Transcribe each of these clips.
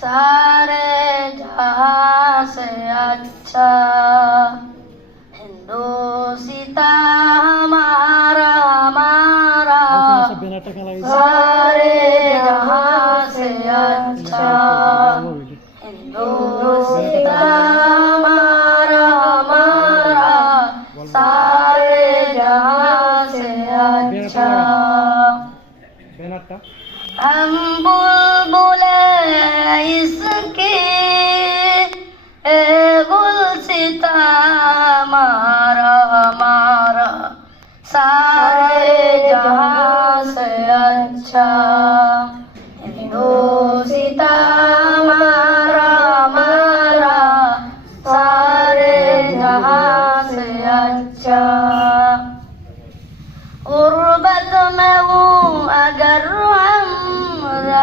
सारे जहां से अच्छा हम बुलबुल इसके ए गुलसिता हमारा हमारा सारे जहाँ से अच्छा। हिंदुस्ता मारा मारा। सारे जहाँ से अच्छा।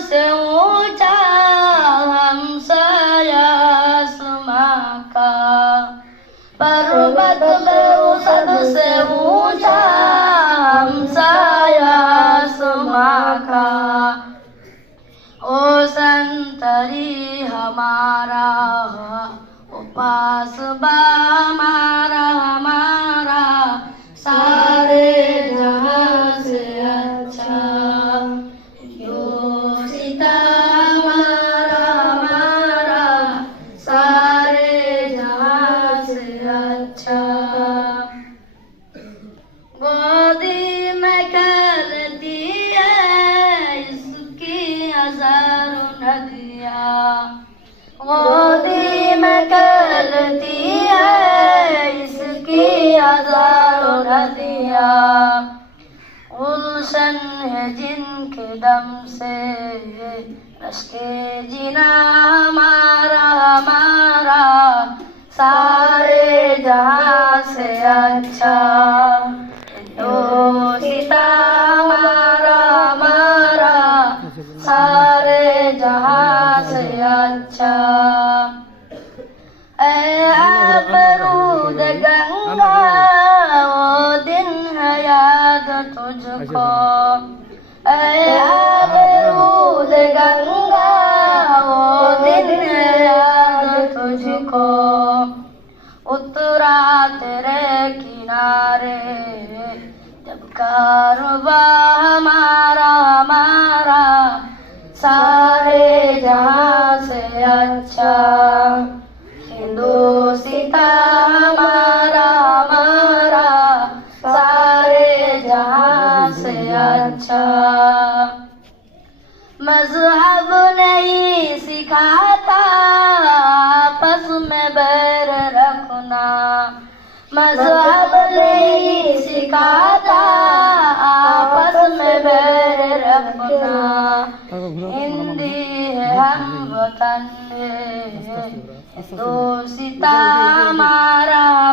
सबसे ऊंचा हम आसमां का पर्वत सबसे ऊंचा हम आसमां का ओ संतरी हमारा ओ बा हमारा हमारा अच्छा। में करती है इसकी हज़ारों नदियाँ। गोदी में करती है इसकी हज़ारों नदियाँ। जिनके दम से रश्के जिना हमारा सारे जहां से अच्छा हिंदुस्ता हमारा हमारा सारे जहां से अच्छा ऐ आबरूद गंगा वो दिन है याद तुझको ऐ आबरूद गंगा वो दिन है याद तुझको उतरा तेरे किनारे, जब कारवा हमारा हमारा सारे जहाँ से अच्छा हिंदू हिंदुस्ता हमारा हमारा सारे जहाँ से अच्छा Tanye, Dosi Tamara